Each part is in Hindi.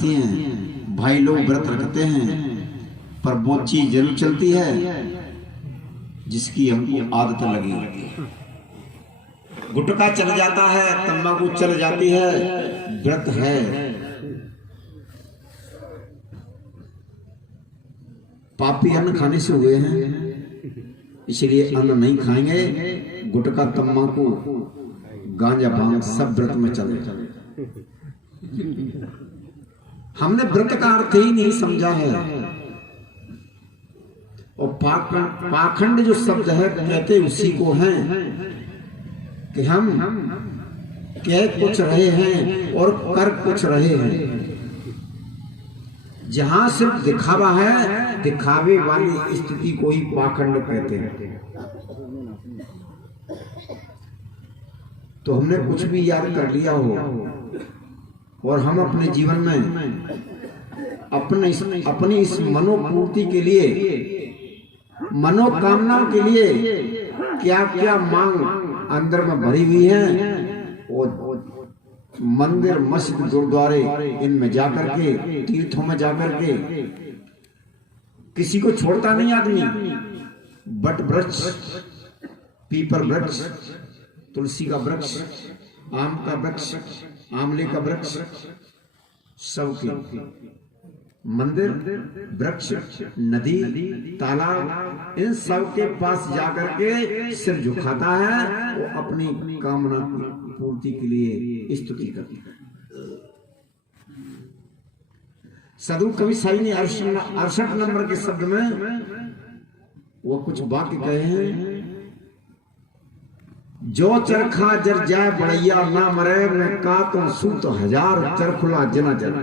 रखती हैं, भाई लोग व्रत रखते हैं, पर वो चीज जरूर चलती है जिसकी हमको आदत लगी। गुटखा चल जाता है, तंबाकू चल जाती है, व्रत है। पापी अन्न खाने से हुए हैं, इसलिए अन्न नहीं खाएंगे। गुटखा, तंबाकू, गांजा, भांग सब व्रत में चले। हमने व्रत का अर्थ ही नहीं समझा है। और पाखंड जो शब्द है कहते उसी को हैं कि हम कह कुछ रहे हैं और कर कुछ रहे हैं। जहां सिर्फ दिखावा है, दिखावे वाली स्थिति को ही पाखंड कहते हैं। तो हमने कुछ भी याद कर लिया हो और हम अपने जीवन में अपनी इस मनोपूर्ति के लिए, मनोकामनाओं के लिए क्या क्या मांग अंदर में भरी हुई है, वो मंदिर, मस्जिद, गुरुद्वारे इनमें जाकर के, तीर्थों में जाकर के किसी को छोड़ता नहीं आदमी। बट वृक्ष, पीपल वृक्ष, तुलसी का वृक्ष, आम का वृक्ष, आंवले का वृक्ष, सबके मंदिर, वृक्ष, नदी, तालाब, इन सब के पास जाकर के सिर झुकाता है। वो अपनी कामना की पूर्ति के लिए स्तुति करता है। साधु कवि साई ने 68 नंबर के शब्द में वो कुछ वाक्य कहे हैं। जो चरखा जर जाए बढ़ैया ना मरे, मैं का तुम सूत हजार चरखुला जना जना।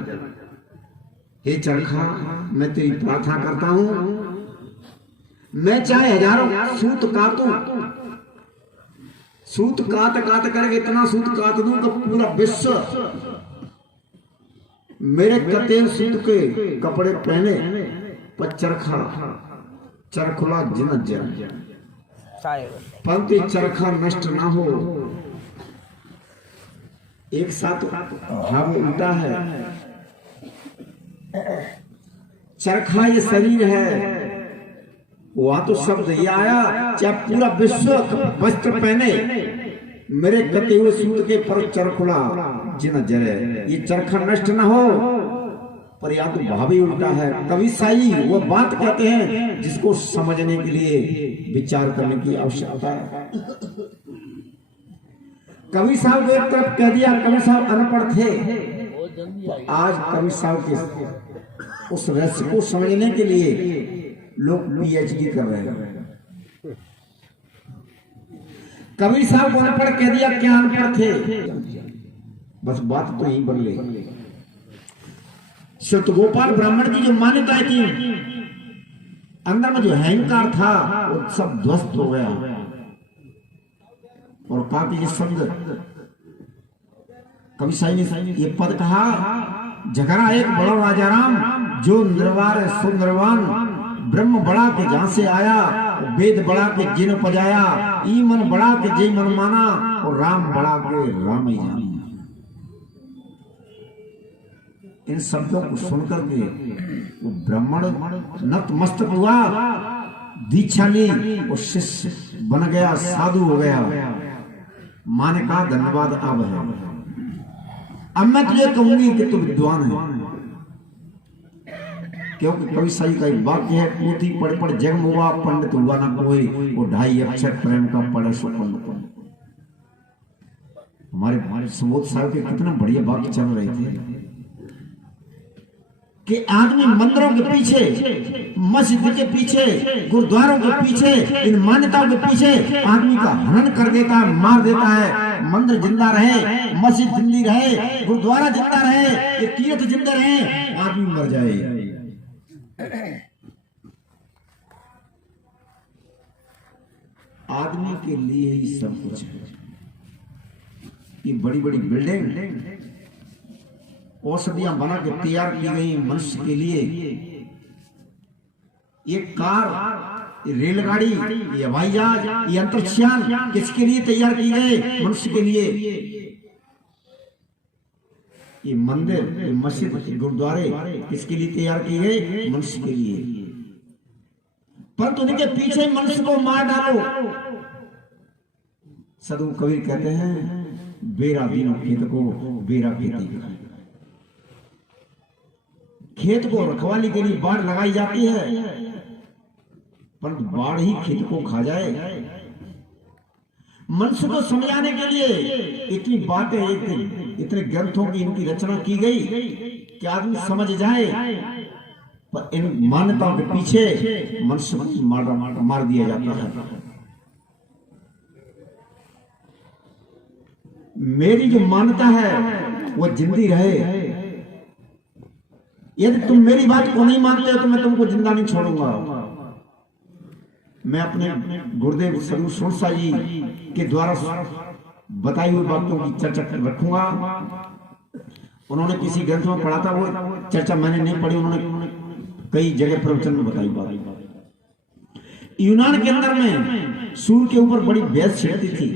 हे चरखा, मैं तेरी प्रार्थना करता हूं, मैं चाहे हजारों सूत काटूं, सूत काट काट करके इतना सूत काट दूं कि पूरा विश्व मेरे कतेल सूत के कपड़े पहने, पर चरखा चरखुला जिन जन, परंतु चरखा नष्ट ना हो। एक साथ भाव उल्टा है। चरखा ये शरीर है, वहां तो शब्द ये आया, चाहे पूरा विश्व वस्त्र पहने, मेरे कटे हुए सूत के पर चरखुला जिन जरे, ये चरखा नष्ट ना हो। पर या तो भाव ही उल्टा है। कवि साई वो बात कहते हैं जिसको समझने के लिए विचार करने की आवश्यकता है। कवि साहब एक तरफ कह दिया, कवि साहब अनपढ़ थे, तो आज कवि साहब के उस रहस्य को समझने के लिए लोग पीएचडी कर रहे हैं। कबीर साहब को अनपढ़ कह दिया, क्या अनपढ़ थे? बस बात तो यही बन गई। श्रुत गोपाल ब्राह्मण की जो मान्यताएं थी, अंदर में जो अहंकार था, वो सब ध्वस्त हो गया। और काफी ये शब्द कवि साई ने ये पद कहा, झगड़ा एक बड़ा राजा राम, जो निर्वार सुंदरवान, ब्रह्म बड़ा के जहां से आया, वेद बड़ा के जिन पजाया, ई मन बड़ा के जय मन माना, और राम बड़ा के राम ही जाना। इन शब्दों को सुनकर के वो ब्राह्मण नतमस्तक हुआ, दीक्षा ली, और शिष्य बन गया, साधु हो गया। माने कहा धन्यवाद अब है, अब मैं तुझे कहूंगी कि तू विद्वान है। क्योंकि कवि साई का एक वाक्य है, पोथी पढ़ पढ़ जन्म हुआ, पंडित हुआ ना कोई, वो 2.5 अक्षर प्रेम का पढ़े सो पंडित। हमारे सुबोध साहब के कितने बढ़िया वाक्य चल रहे थे कि आदमी मंदिरों के पीछे, मस्जिद के पीछे, गुरुद्वारों के पीछे, इन मान्यताओं के पीछे आदमी का हनन कर देता है, मार देता है। मंदिर जिंदा रहे, मस्जिद जिंदी रहे, गुरुद्वारा जिंदा रहे, ये तीर्थ जिंदा रहे, आदमी मर जाए। आदमी के लिए ही सब कुछ है। ये बड़ी बड़ी बिल्डिंग, औषधियां बना के तैयार की गई मनुष्य के लिए। ये कार, ये रेलगाड़ी, ये हवाई जहाज, ये अंतरिक्षयान किसके लिए तैयार की गए? मनुष्य के लिए। ये मंदिर, ये मस्जिद, गुरुद्वारे किसके लिए तैयार किए गए? मनुष्य के लिए। परंतु उनके पीछे मनुष्य को मार डालो। साधु कबीर कहते हैं बेरा दीनो खेत को बेरा खेती। खेत को रखवाली के लिए बाढ़ लगाई जाती है, परंतु बाढ़ ही खेत को खा जाए। मनुष्य को समझाने के लिए इतनी बातें, इतने ग्रंथों की इनकी रचना की गई कि आदमी समझ जाए, पर इन मान्यताओं के पीछे मनुष्य को मार दिया जाता है। मेरी जो मान्यता है वो जिंदी रहे। यदि तुम मेरी बात को नहीं मानते हो तो मैं तुमको जिंदा नहीं छोड़ूंगा। मैं अपने गुरुदेव सदगुरु सोनसा जी के द्वारा बताई हुई बातों की चर्चा रखूंगा। उन्होंने किसी ग्रंथ में पढ़ा था, वो चर्चा मैंने नहीं पढ़ी, उन्होंने कई जगह प्रवचन में बताई बात। यूनान के अंदर में सूर्य के ऊपर बड़ी बहस छिड़ती थी।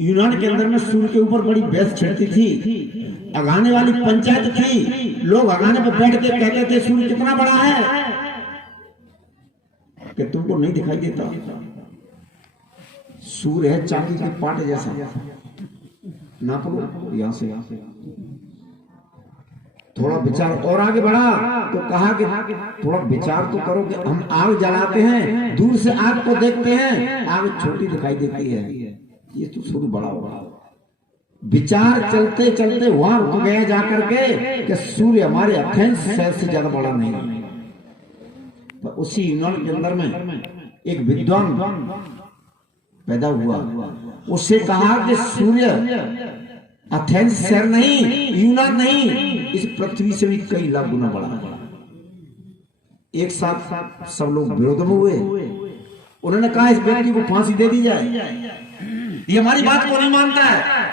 यूनान के अंदर में सूर्य के ऊपर बड़ी बहस छिड़ती थी। अगाने वाली पंचायत थी। लोग अगाने पर बैठ के कहते थे सूर्य कितना बड़ा है कि तुमको नहीं दिखाई देता? सूर्य है चांदी के पाटे जैसा। नाप लो यहां से थोड़ा विचार और आगे बढ़ा तो कहा कि थोड़ा विचार तो करो कि हम आग जलाते हैं, दूर से आग को देखते हैं, आग छोटी दिखाई देती है, ये तो सूर्य बड़ा होगा। विचार चलते चलते वहां रुक गया जाकर के कि सूर्य हमारे एथेंस शहर से ज्यादा बड़ा नहीं है। पर उसी यूनान के अंदर में एक विद्वान पैदा हुआ, उससे कहा कि सूर्य एथेंस शहर नहीं, यूनान नहीं, इस पृथ्वी से भी कई लाख गुना बड़ा है। एक साथ सब लोग विरोध में हुए। उन्होंने कहा इस व्यक्ति को फांसी दे दी जाए, ये हमारी बात को नहीं मानता है,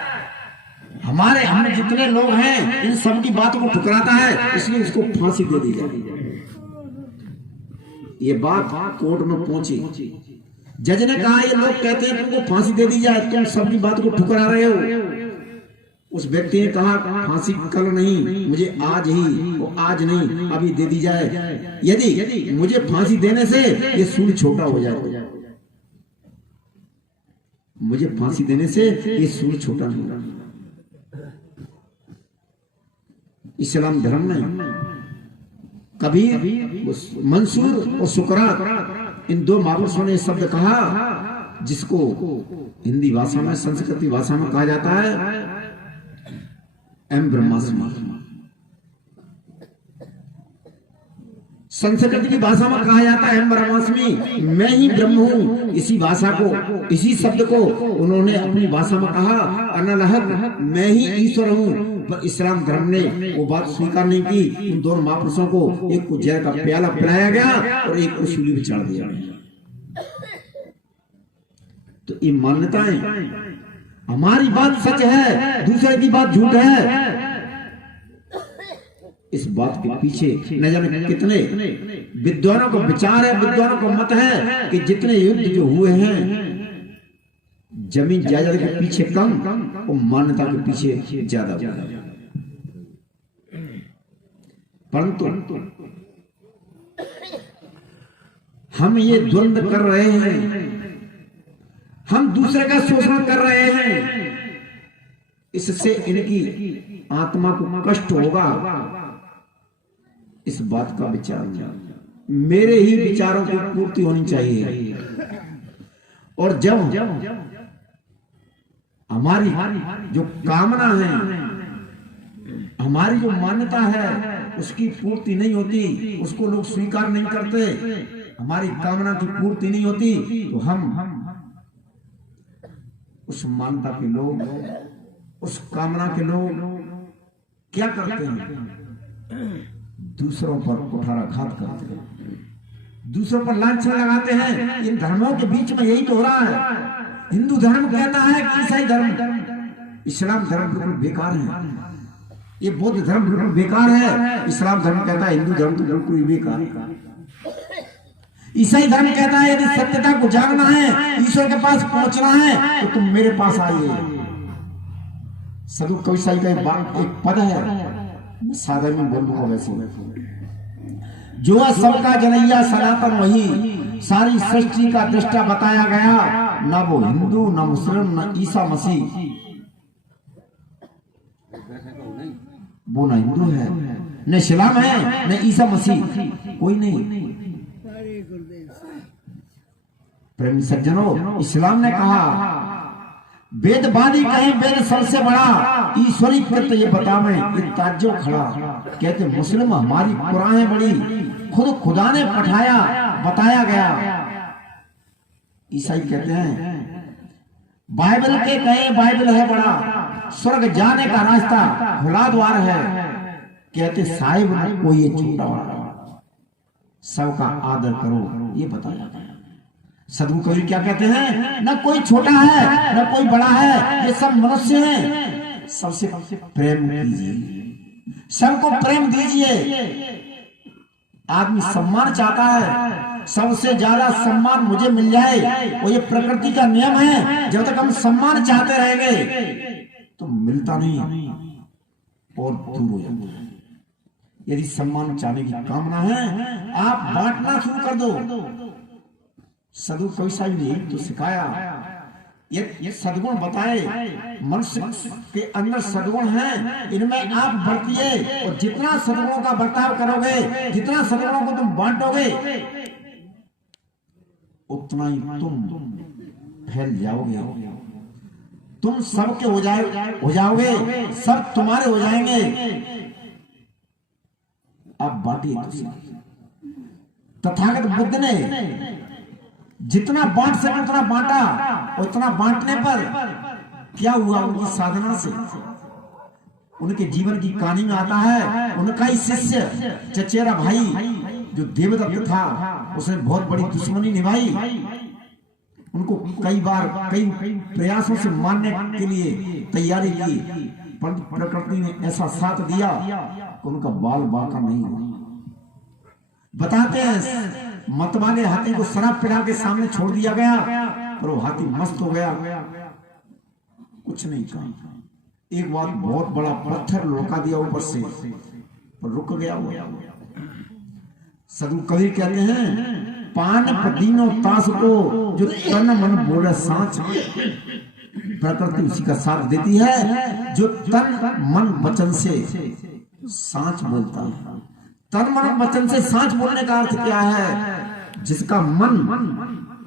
हम जितने लोग हैं इन सब की बात को ठुकराता है, इसलिए इसको फांसी दे दी जाए। ये बात कोर्ट में पहुंची। जज ने कहा ये लोग कहते हैं तुमको फांसी दे दी जाए, तुम सबकी बात को ठुकरा रहे हो। उस व्यक्ति ने कहा फांसी कल नहीं, मुझे आज ही, वो आज नहीं अभी दे दी जाए। यदि मुझे फांसी देने से ये सूर्य छोटा हो जाए, मुझे फांसी देने से ये सूर्य छोटा नहीं होगा। इस्लाम धर्म में कबीर, मंसूर और सुकरात, इन दो महापुरुषों ने शब्द कहा जिसको हिंदी भाषा में, संस्कृत भाषा में कहा जाता है एम ब्रह्मास्मि। संस्कृत की भाषा में कहा जाता है एम ब्रह्मास्मि, मैं ही ब्रह्म हूं। इसी भाषा को, इसी शब्द को उन्होंने अपनी भाषा में कहा अनलहक, मैं ही ईश्वर हूं। पर इस्लाम धर्म ने वो बात स्वीकार नहीं की। उन दोनों महापुरुषों को एक को जहर का प्याला पिलाया गया और एक को सूली पर चढ़ा दिया गया। तो ये मान्यताएं, हमारी बात सच है, दूसरे की बात झूठ है, इस बात के पीछे न जाने कितने विद्वानों का विचार है, विद्वानों का मत है कि जितने युद्ध जो हुए हैं जमीन जायदाद के पीछे कम और मान्यता के पीछे ज्यादा हुआ। परंतु हम ये द्वंद्व कर रहे हैं, हम दूसरे का शोषण कर रहे हैं, इससे इनकी आत्मा को कष्ट होगा। इस बात का विचार नहीं, मेरे ही विचारों की पूर्ति होनी चाहिए। और जब हमारी जो कामना है, हमारी जो मान्यता है उसकी पूर्ति नहीं होती, उसको लोग स्वीकार नहीं करते, हमारी कामना की पूर्ति नहीं होती, तो हम उस मान्यता के लोग, उस कामना के लोग क्या करते हैं? दूसरों पर कुठाराघात करते हैं, दूसरों पर लांछन लगाते हैं। इन धर्मों के बीच में यही तो हो रहा है। हिंदू धर्म कहता है कि ईसाई धर्म, इस्लाम धर्म बिल्कुल बेकार है, ये बौद्ध धर्म बिल्कुल बेकार है, इस्लाम धर्म कहता है हिंदू धर्म तो बिल्कुल ही बेकार है। ईसाई धर्म कहता है यदि सत्यता को जानना है, ईश्वर के पास पहुंचना है तो तुम मेरे पास आइए। सदु कवि साई का एक पद है, मैं सादा में बोल दूंगा वैसे। जो है सबका जनैया सनातन वही, सारी सृष्टि का दृष्टा बताया गया, ना वो हिंदू न मुस्लिम न ईसा मसीह। वो ना हिंदू है न इस्लाम है न ईसा मसीह, कोई नहीं। प्रेमी सज्जनों, इस्लाम ने कहा, वेदवादी कहें वेद सबसे बड़ा, ईश्वरी कृत्य ये बतावे ये ताज्यो खड़ा। कहते मुस्लिम हमारी कुरानें बड़ी, खुद खुदा ने पठाया बताया गया। ईसाई कहते हैं बाइबल के कहे बाइबल है बड़ा, स्वर्ग जाने का रास्ता खुला द्वार है। कहते साहिब ने कोई ये छोटा बड़ा, सबका आदर करो ये बताया गया। सदगुरु कबीर क्या कहते हैं, न कोई छोटा है न कोई बड़ा है, ये सब मनुष्य हैं। सबसे प्रेम कीजिए, सबको प्रेम दीजिए। आदमी सम्मान चाहता है, सबसे ज्यादा सम्मान मुझे मिल जाए, वो ये प्रकृति का नियम है। जब तक हम सम्मान चाहते रहेंगे तो मिलता नहीं और दूर हो जाता है। यदि सम्मान चाहने की कामना है, आप बांटना शुरू कर दो। सदगुरु कवि साहब ने तो सिखाया, ये सद्गुण बताए, मनुष्य के अंदर सद्गुण हैं, इनमें आप बरतिए। और जितना सद्गुणों का बर्ताव करोगे, जितना सद्गुणों को तुम बांटोगे, उतना ही तुम फैल जाओगे। तुम सबके हो जाओगे, सब तुम्हारे हो जाएंगे। अब बांटिए। तथागत बुद्ध ने जितना बांट सके उतना बांटा, और उतना बांटने पर क्या हुआ, उनकी साधना से उनके जीवन की कहानी में आता है, उनका ही शिष्य चचेरा भाई जो देवदत्त था, उसने बहुत बड़ी दुश्मनी निभाई। उनको कई बार कई प्रयासों से मारने के लिए तैयारी की, परंतु प्रकृति ने ऐसा साथ दिया कि उनका बाल बाका नहीं हुआ। बताते हैं मतवाले हाथी को शराब पिला के सामने छोड़ दिया गया, पर वो हाथी मस्त हो गया, कुछ नहीं कहा। एक बार बहुत बड़ा पत्थर लुढ़का दिया ऊपर से, पर रुक गया वो। सदगुरु कबीर कहते हैं, पान पदीनो तास को जो तन मन बोले सांच, प्रकृति उसी का साथ देती है जो तन मन वचन से सांच बोलता है। तन मन वचन से सांच बोलने का अर्थ क्या है, जिसका मन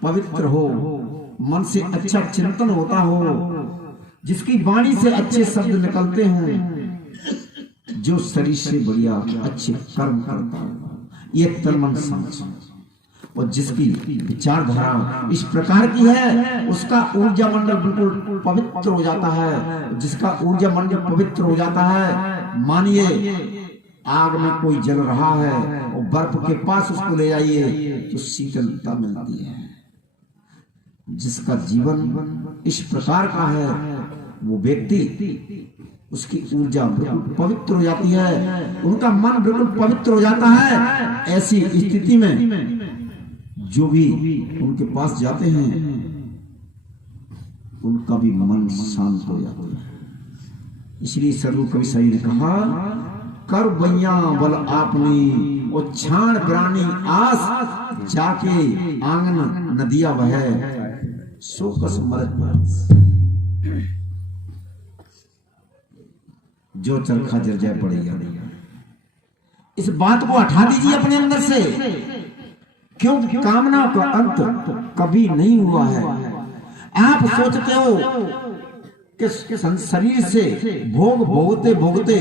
पवित्र हो, मन से अच्छा चिंतन होता हो, जिसकी वाणी से अच्छे शब्द निकलते हों, जो शरीर से बढ़िया अच्छे कर्म करता हो, ये तन मन सांच। और जिसकी विचारधारा इस प्रकार की है, उसका ऊर्जा मंडल बिल्कुल पवित्र हो जाता है। जिसका ऊर्जा मंडल पवित्र हो जाता है, मानिए आग में कोई जल रहा है और बर्फ के पास उसको ले जाइए तो शीतलता मिलती है। जिसका जीवन इस प्रकार का है, वो व्यक्ति, उसकी ऊर्जा बिल्कुल पवित्र हो जाती है, उनका मन बिल्कुल पवित्र हो जाता है। ऐसी स्थिति में जो भी उनके पास जाते हैं, उनका भी मन शांत हो जाता है। इसलिए सदगुरु कवि साई ने कहा, कर बैया बल आपनी और छाण प्राणी आस, जाके आंगन नदिया बह सो कस मरत, जो चरखा जर्जय पड़ेगा। इस बात को हटा दीजिए अपने अंदर से, क्योंकि कामना का अंत कभी नहीं हुआ है। आप सोचते हो कि शरीर से भोग भोगते भोगते,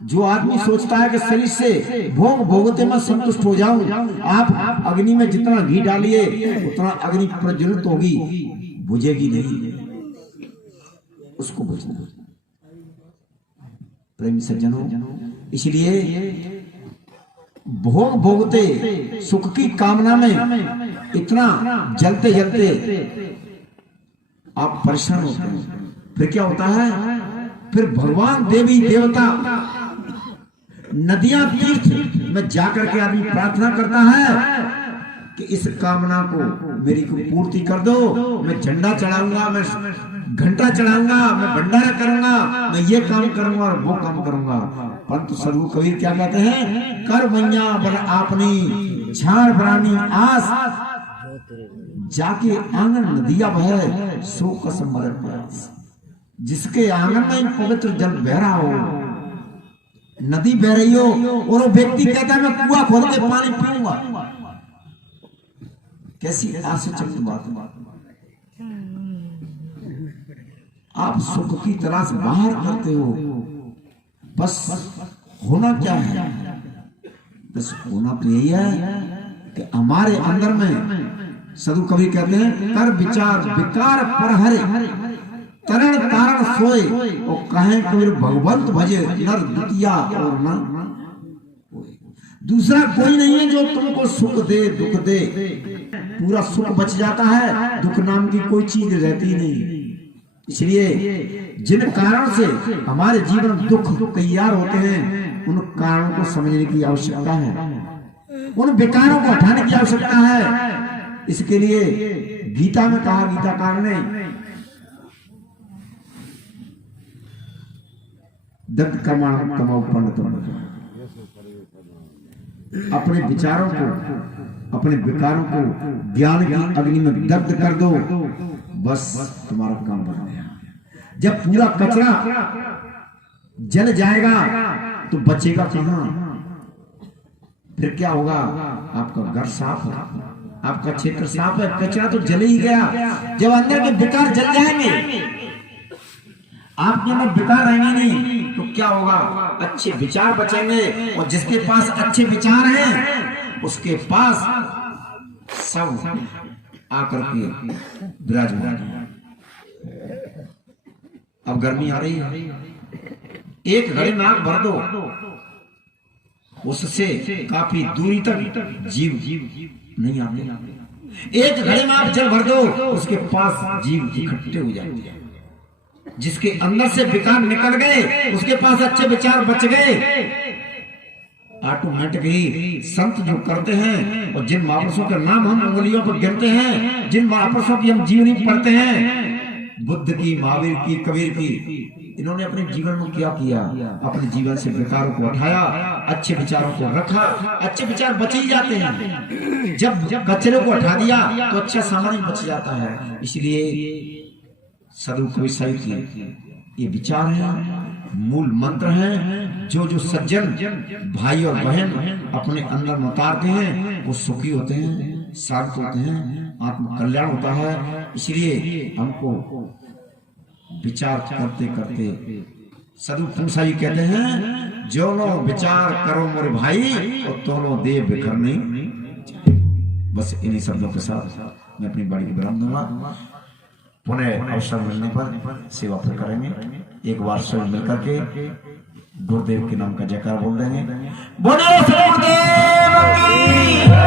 जो आदमी सोचता है कि शरीर से भोग भोगते मैं संतुष्ट हो जाऊं, आप अग्नि में जितना घी डालिए उतना अग्नि प्रज्वलित होगी, बुझेगी नहीं, उसको बुझना। प्रेमी सज्जनों, इसलिए भोग भोगते सुख की कामना में इतना जलते जलते आप परेशान होते हैं। फिर क्या होता है, फिर भगवान देवी देवता नदियां तीर्थ में जाकर के आदमी प्रार्थना करता है कि इस कामना को मेरी को पूर्ति कर दो, मैं झंडा चढ़ाऊंगा, मैं घंटा चढ़ाऊंगा, मैं भंडारा करूंगा, मैं ये काम करूंगा और वो काम करूंगा। परंतु सदगुरु कबीर क्या कहते हैं, कर मैया बन आपनी झाड़ बरानी आस, जाके आंगन नदिया बहे सो कसम मरण प्यास। जिसके आंगन में पवित्र जल बह रहा हो, नदी बह रही हो, और वो व्यक्ति कहता है मैं कुआं खोद के पानी पीऊंगा, कैसी आश्चर्य बात। आप सुख की तलाश बाहर करते हो, बस होना क्या है, बस होना तो यही है कि हमारे अंदर में सदु कवि कहते हैं, कर विचार विकार पर हरे तरण तारण सोए, और कहें कबीर भगवंत भजे नर द्वितीया और न दूसरा कोई नहीं है जो तुमको सुख दे दुख दे। पूरा सुख बच जाता है, दुख नाम की कोई चीज रहती नहीं। इसलिए जिन कारण से हमारे जीवन में दुख तैयार होते हैं, उन कारणों को समझने की आवश्यकता है, उन विकारों को हटाने की आवश्यकता है। इसके लिए गीता में कहा, गीताकार ने दत्त कर्माण तमो पंडित, अपने विचारों को, अपने विकारों को ज्ञान की अग्नि में दग्ध कर दो, बस तुम्हारा काम बन गया। जब पूरा कचरा जल जाएगा तो बचेगा कहां, फिर क्या होगा, आपका घर साफ है, आपका क्षेत्र साफ है, कचरा तो जल ही गया। जब अंदर के विकार जल जाएंगे, आपके अंदर विकार रहेंगे नहीं, तो क्या होगा, अच्छे विचार बचेंगे, और जिसके पास अच्छे विचार हैं उसके पास सब आकर के विराजमान। अब गर्मी आ रही है, एक घड़े नाक भर दो, उससे काफी दूरी तक जीव नहीं आते। एक घड़े में आप जल भर दो, उसके पास जीव इकट्ठे हो जाएंगे। जिसके अंदर से विकार निकल गए, उसके पास अच्छे विचार बच गए। ऑटोमेटिक ही संत जो करते हैं, और जिन महापुरुषों के नाम हम उंगलियों पर गिनते हैं, जिन महापुरुषों की हम जीवनी पढ़ते हैं, बुद्ध की, महावीर की, कबीर की, इन्होंने अपने जीवन में क्या किया, अपने जीवन से विकारों को उठाया, अच्छे विचारों को रखा। अच्छे विचार बच ही जाते हैं, जब कचरे को हटा दिया तो अच्छा सामान ही बच जाता है। इसलिए सदगुरु कबीर साहिब की ये विचार है, मूल मंत्र है। जो जो सज्जन भाई और बहन अपने अंदर में उतारते हैं, वो सुखी होते हैं, शांत होते हैं, आत्म कल्याण होता है। इसलिए हमको विचार करते करते सदगुरु साहिब कहते हैं, जो नो विचार करो मोरे भाई, और दोनों देव बिखर नहीं। बस इन्हीं शब्दों के साथ मैं अपनी बाड़ी को विराम दूंगा। पुनः अवसर मिलने पर सेवा फिर करेंगे। एक बार सब मिलकर के गुरुदेव के नाम का जयकार बोल देंगे। बोलो गुरुदेव की